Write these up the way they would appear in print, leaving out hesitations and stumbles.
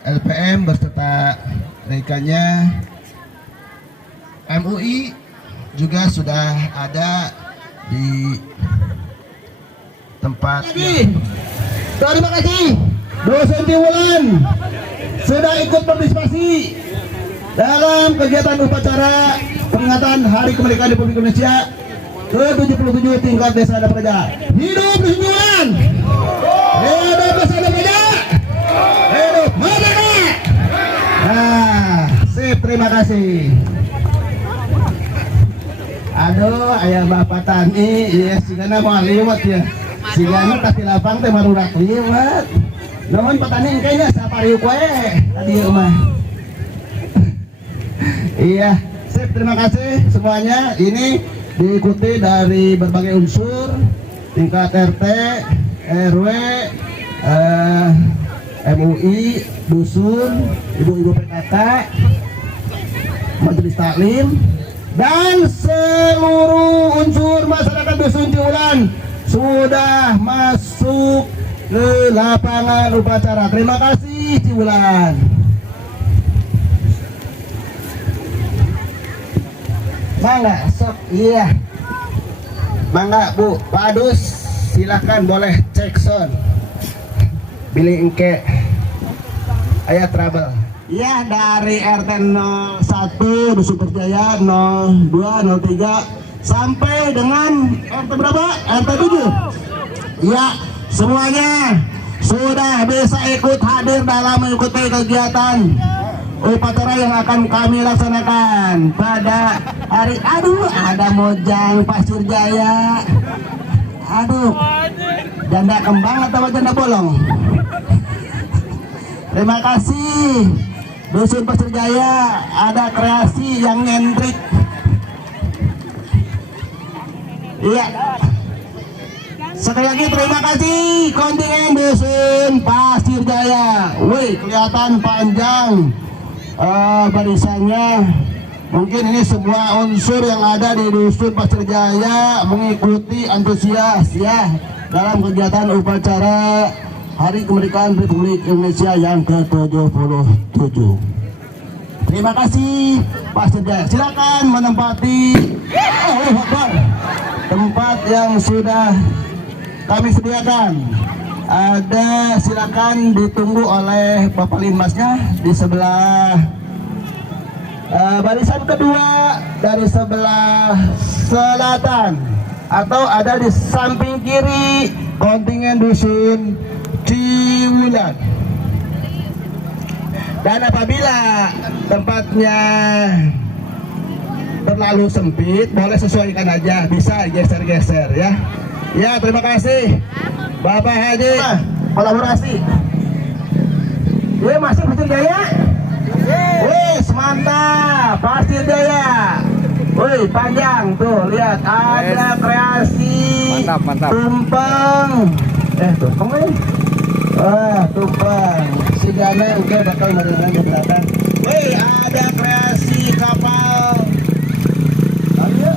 LPM berserta rekannya, MUI juga sudah ada di tempat. Terima kasih dosen Tiwulan sudah ikut partisipasi dalam kegiatan upacara peringatan Hari Kemerdekaan Republik Indonesia ke-77 tingkat Desa Adat Praja. Hidup Tiwulan! Hidup Desa Adat Praja! Hidup merdeka! Nah, sip, terima kasih. Aduh, ayah bapak tani, iya sigana mau liwat ya. Sigana kasih lapang teh marurak liwat. Namun petani kayaknya sapari kue tadi mah. Iya, sip, terima kasih semuanya. Ini diikuti dari berbagai unsur tingkat RT, RW, MUI, dusun, ibu-ibu PKK, majelis taklim, dan seluruh unsur masyarakat dusun Tiwulan sudah masuk ke lapangan upacara. Terima kasih Tiwulan. Mangga sok, iya. Mangga Bu, Pak Adus, silahkan boleh cek sound. Pilih engke. Ayah trouble. Ya, dari RT 01 Dusun Perjaya 02 03 sampai dengan RT berapa? RT 7. Ya, semuanya sudah bisa ikut hadir dalam mengikuti kegiatan upacara yang akan kami laksanakan pada hari. Aduh, ada Mojang Pasir Jaya. Aduh, janda kembang atau janda bolong? Terima kasih Dusun Pasir Jaya, ada kreasi yang nyentrik. Iya. Sekali lagi terima kasih kontingen Dusun Pasir Jaya. Wih, kelihatan panjang barisannya. Mungkin ini semua unsur yang ada di Dusun Pasir Jaya mengikuti antusias ya dalam kegiatan upacara Hari Kemerdekaan Republik Indonesia yang ke-77. Terima kasih Pak Sejak. Silakan menempati tempat yang sudah kami sediakan. Ada, silakan ditunggu oleh Bapak Linmasnya di sebelah barisan kedua dari sebelah selatan, atau ada di samping kiri kontingen Dusun Tiwulan. Dan apabila tempatnya terlalu sempit, boleh sesuaikan aja, bisa geser-geser ya. Ya, terima kasih Bapak Haji. Kolaborasi. Masih Pasir Jaya? Wih, mantap, Pasir Jaya. Wih, panjang tuh, lihat ada kreasi. Mantap. Tumpeng. Tumpeng ini. Tumpeng. Si Gana oke bakal merenang di belakang. Wih, ada kreasi kapal. Ayo.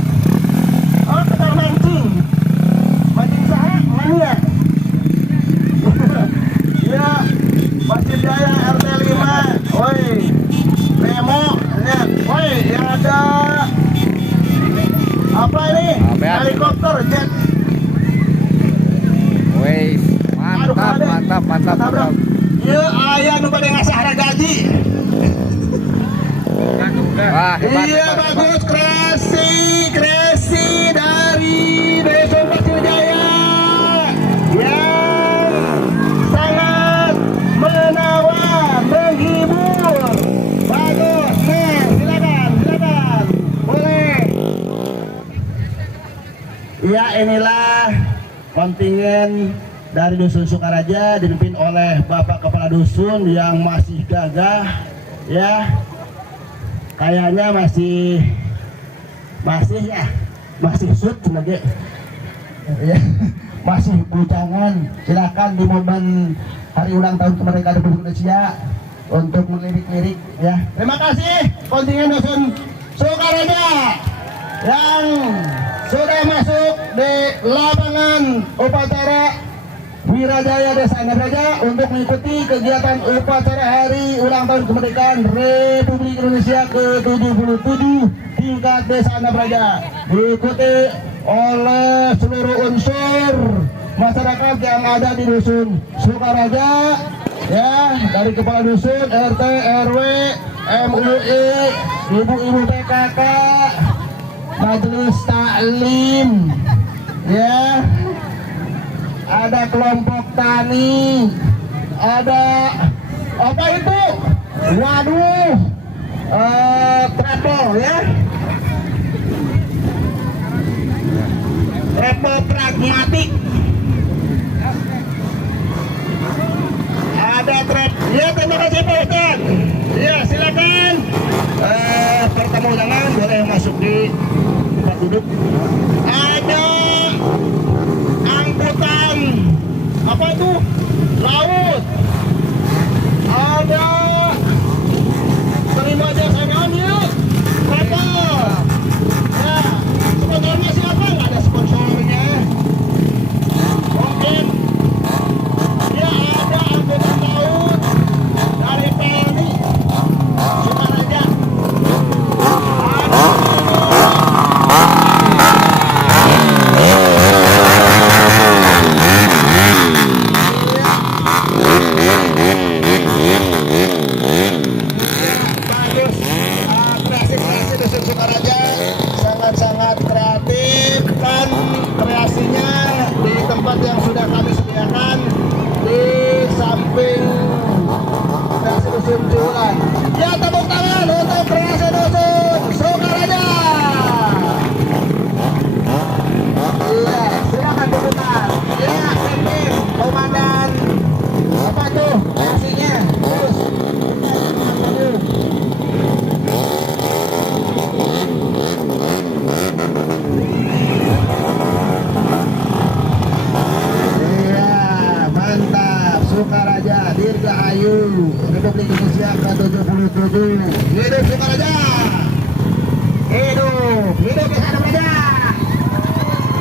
Oh, kita mancing. Mancing saya, mana ya? Ya, Pasir Jaya RT 5. Woi, Nemo, lihat. Woi, yang ada apa ini? Helikopter jet. Woi, mantap. Ya, ayah nu pada ngasih harga gaji. Wah, iya, bagus, kreasi dari Dusun Pasir Jaya yang sangat menawan, menghibur. Bagus, nah, silakan, boleh. Ya, inilah kontingen dari Dusun Sukaraja dipimpin oleh Bapak Kepala Dusun yang masih gagah ya. Kayaknya masih shoot sebagai ya, masih bujangan. Silakan di momen hari ulang tahun kemerdekaan Republik Indonesia untuk melirik-lirik ya. Terima kasih kontingen Dusun Sukaraja yang sudah masuk di lapangan upacara Wirajaya Desa Anabraja untuk mengikuti kegiatan upacara Hari Ulang Tahun Kemerdekaan Republik Indonesia ke-77 tingkat Desa Anabraja, diikuti oleh seluruh unsur masyarakat yang ada di dusun Sukaraja, ya, dari kepala dusun, RT, RW, MUI, ibu-ibu PKK, majelis taklim, ya, ada kelompok tani, ada apa itu? Waduh, travel, ya, travel pragmatik, ada trap. Ya, terima kasih Pak Ustaz. Ya, silakan. Pertama undangan boleh masuk di tempat duduk. Ada angkutan apa itu? Laut. Ada terima jasa kami yuk. Kapal. Ya, sponsornya siapa? Nggak ada sponsornya. Oke. Ya, ada angkutan laut dari PLN Sukaraja. Bagus, kreasi-kreasi dusun Sukaraja sangat-sangat kreatif, kan kreasinya di tempat yang sudah kami sediakan di samping kreasi dusun Ciulan. Ya, tepuk tangan untuk kreasi dusun Sukaraja. Iya, silakan diputar. Ya, ini komandan apa tuh kreasinya? Terus iya, mantap. Sukaraja, Dirgahayu, Republik Indonesia ke-77. Hidup Sukaraja. Hidup Desa Anabraja.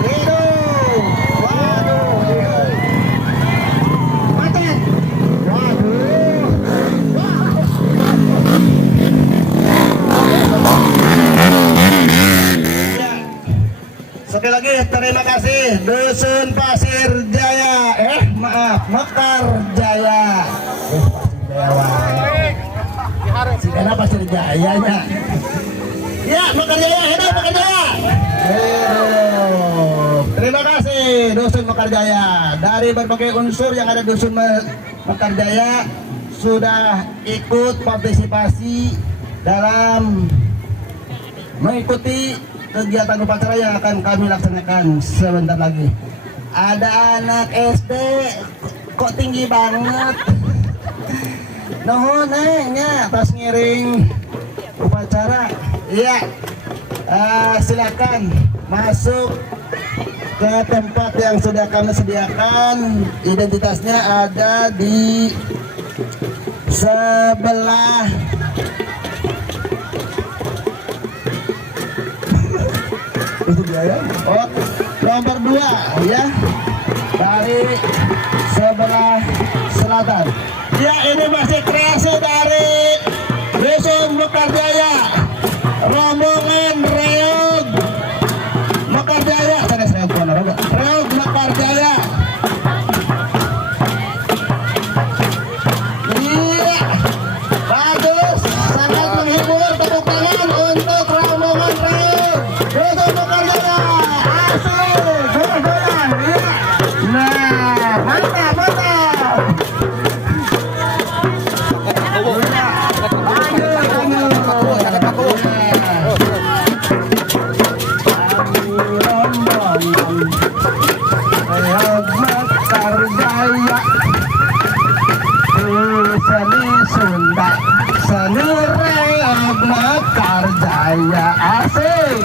Hidup. Waduh, hidup. Macet. Waduh. Ya. Sekali lagi terima kasih Dusun Pasir Jaya. Maaf, Mekar Jaya. Si karena Pasir Jayanya. Ya, Mekar Jaya, hidup Mekar Jaya. Hidup. Terima kasih Dusun Mekar Jaya. Dari berbagai unsur yang ada Dusun Mekar Jaya sudah ikut partisipasi dalam mengikuti kegiatan upacara yang akan kami laksanakan sebentar lagi. Ada anak SD kok tinggi banget. Nuhun nya pas ngiring upacara. Iya. Silakan masuk ke tempat yang sudah kami sediakan. Identitasnya ada di sebelah itu dia ya. Oh, nomor 2 ya, dari sebelah selatan. Ya, ini masih kreasi dari Dusun Mekar Jaya, rombongan Reog Mekar Jaya. Reog Mekar Jaya. Iya, bagus, sangat menghibur. Tepuk tangan untuk rombongan Reog Dusun Mekar Jaya. Asik, bola-bola. Iya. Nah, mantap, mantap. Seni Sunda, seni Reog Mekar Jaya. Asik.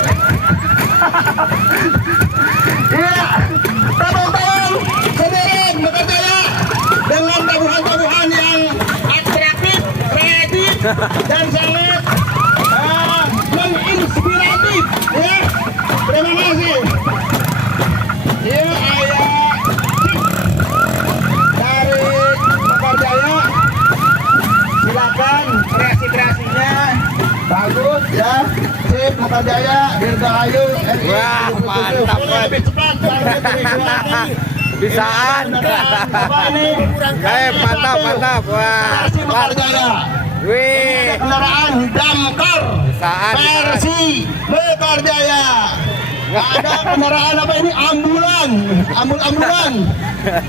Iya, tepuk tangan seni Reog Mekar Jaya dengan tabuhan-tabuhan yang atraktif, kreatif, dan sangat menginspiratif. Ya, terima kasih. Ya, ayah. Persib Mekarjaya Dirgahayu RI. Wah, mantap, Boy. Lebih cepat. Bisaan. Apa ini? Mantap. Wah. Persib Mekarjaya. Wih. Kendaraan damkar. Bisaan. Persib Mekarjaya. Ada kendaraan apa ini? Ambulan.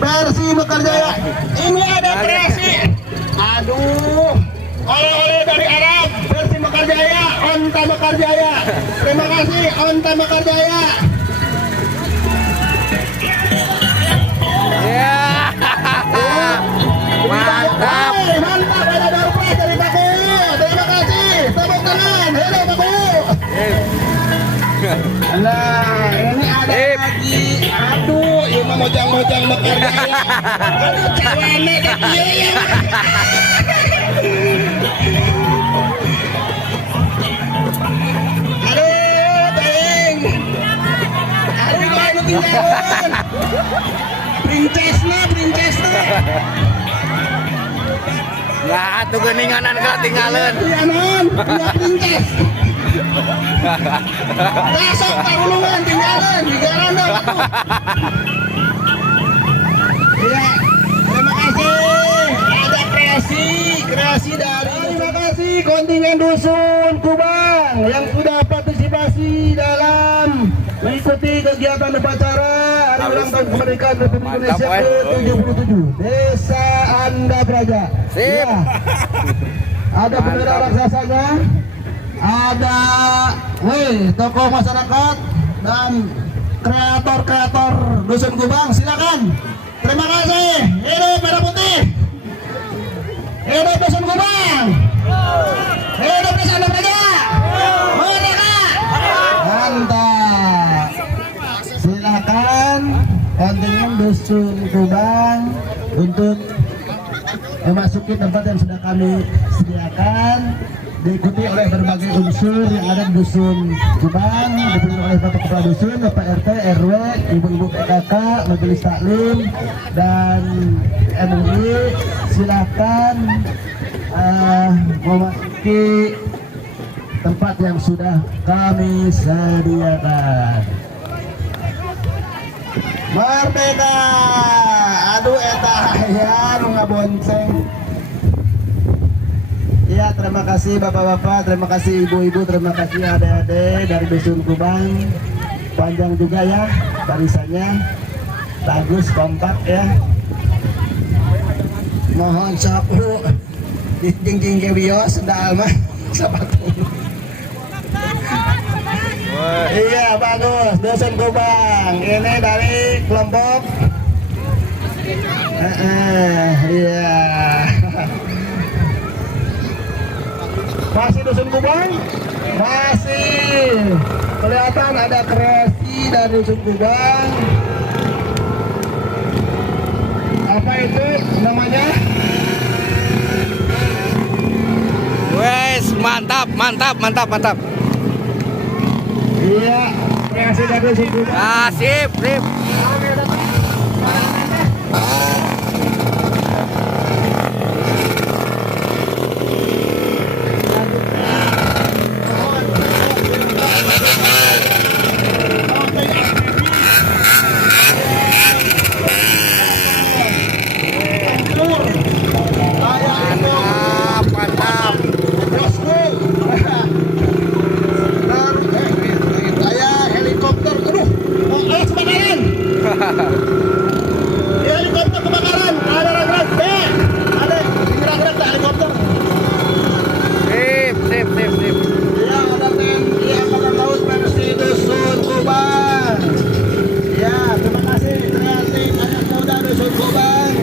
Persib Mekarjaya. Ini ada kreasi. Aduh. Oleh-oleh dari Arab. Persib Mekarjaya. Onta Mekarjaya. Terima kasih Onta Mekarjaya. Ya. Mantap. Mantap ada door prize dari Paku. Terima kasih. Tepuk tangan. Halo Paku. Nah, ini ada lagi. Aduh, ini mah mojang-mojang Mekarjaya. Aduh, cawane kecil ya. Aduh, teng. Aduh, jangan ketinggalan. Princessnya. Nah, tuh geninganan ketinggalan. Iya, non. Iya, princess. Besok tarulungan tinggalan di Garanda. Iya, terima kasih. Ada kreasi dari. Terima kasih kontingen dusun Kubang yang sudah partisipasi dalam mengikuti kegiatan upacara hari ulang tahun kemerdekaan Republik Indonesia ke-77 Desa Anda Praja. Sip. Ya. Ada bendera raksasanya. Ada tokoh masyarakat dan kreator dusun Kubang, silakan. Terima kasih. Hidup merah putih. Hidup dusun Kubang. Hidup Desa Anda Praja. Merdeka. Mantap. Silakan kontingen dusun Kubang untuk memasuki tempat yang sudah kami sediakan, diikuti oleh berbagai unsur yang ada di dusun Kubang, dipimpin oleh Bapak Kepala Dusun, Bapak RT, RW, Ibu-ibu PKK, Majelis Taklim, dan MUI. Silakan memasuki tempat yang sudah kami sediakan. Merdeka! Aduh, eta ya, nu ngabonceng. Ya, terima kasih bapak-bapak, terima kasih ibu-ibu, terima kasih adik-adik dari dusun Kubang. Panjang juga ya barisannya, bagus, kompak ya. Mohon sapu di jeng-jeng kewio sendal mah sabatu. Iya, bagus, dusun Kubang. Ini dari kelompok. Iya. Masih dusun Kubang? Masih. Kelihatan ada kreasi dari dusun Kubang. Apa itu namanya? Wes, mantap. Iya, kreasi dari dusun Kubang. Ah, sip. Mantap. Bosku. Saya helikopter. Aduh, kebakaran. Helikopter kebakaran. Ada gerak-gerak. Ada gerak-gerak helikopter. Sip. Ya, ada TNI Angkatan Laut versi dusun Kubang. Ya, terima kasih kreatif anak muda dusun Kubang.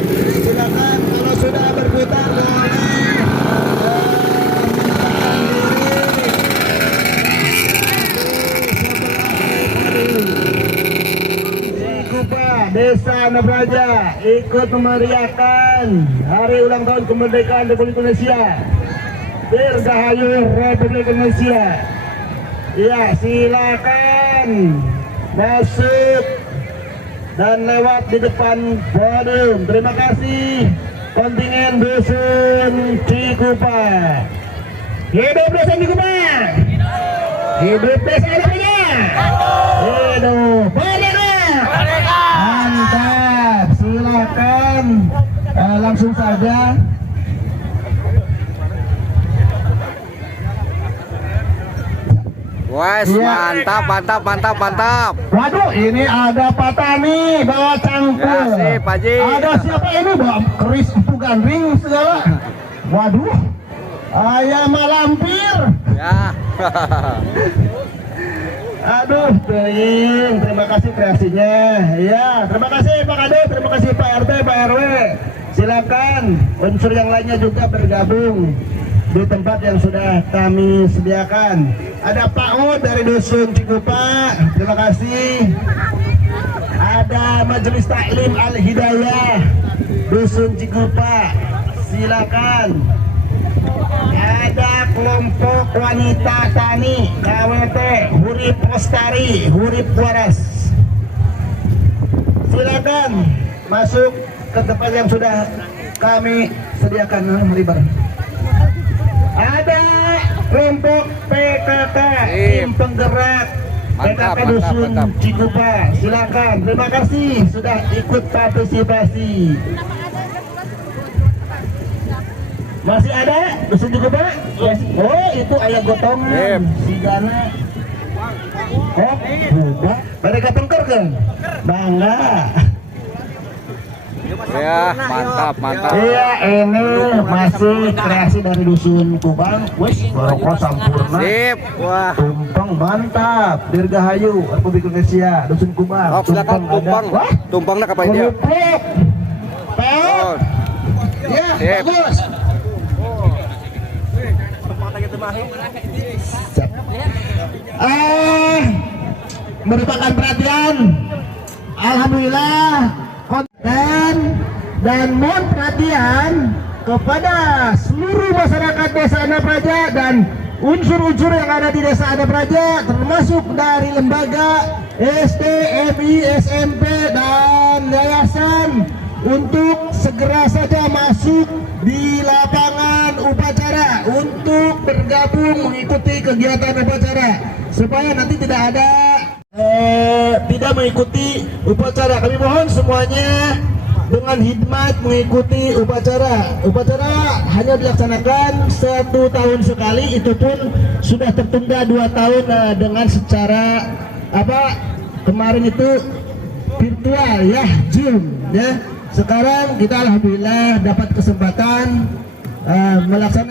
Silakan kalau sudah berputar boleh. Desa Anda Praja ikut memeriahkan hari ulang tahun kemerdekaan Republik Indonesia. Dirgahayu Republik Indonesia. Ya, silakan masuk dan lewat di depan podium. Terima kasih kontingen dusun Cikupa. Hidup dusun Cikupa. Hidup desa namanya. Aduh, merdeka. Mantap. Silakan langsung saja. Wes, Iya. mantap. Waduh, ini ada Pak Tani bawa cangkul. Ya, sip, Pak Haji. Ada siapa ini bawa keris empu gandring segala. Waduh, ayam malampir. Ya. Aduh, teing. Terima kasih kreasinya. Ya, terima kasih Pak Kado, terima kasih Pak RT, Pak RW. Silakan unsur yang lainnya juga bergabung di tempat yang sudah kami sediakan. Ada Pak Ud dari Dusun Cikupa, terima kasih. Ada Majelis Taklim Al Hidayah Dusun Cikupa, silakan. Ada kelompok wanita tani KWT Hurip Lestari, Hurip Waras. Silakan masuk ke tempat yang sudah kami sediakan. Mari bareng. Ada kelompok PKK tim penggerak PKK Dusun Cikupa, silakan. Terima kasih sudah ikut partisipasi. Masih ada Dusun Cikupa? Yes. Oh, itu ayah gotongan si Gana. Oh, budak. Mereka tengker kan? Bangga. Ya, mantap. Iya, ini masih kreasi dari Dusun Kubang. Wes, barokah sampurna. Sip. Wah. Tumpeng mantap. Dirgahayu Republik Indonesia, Dusun Kubang. Oh, silakan tumpang. Wah, Tumpangnya kapan dia? kulipluk. Pet. Oh, Ya, sip. bagus. Merupakan perhatian. Alhamdulillah konten dan mohon perhatian kepada seluruh masyarakat Desa Anda Praja dan unsur-unsur yang ada di Desa Anda Praja, termasuk dari lembaga SD, MI, SMP dan yayasan, untuk segera saja masuk di lapangan upacara untuk bergabung mengikuti kegiatan upacara, supaya nanti tidak mengikuti upacara. Kami mohon semuanya dengan hikmat mengikuti upacara. Upacara hanya dilaksanakan 1 tahun sekali, itu pun sudah tertunda 2 tahun dengan secara kemarin itu virtual ya, Zoom ya. Sekarang kita alhamdulillah dapat kesempatan melaksanakan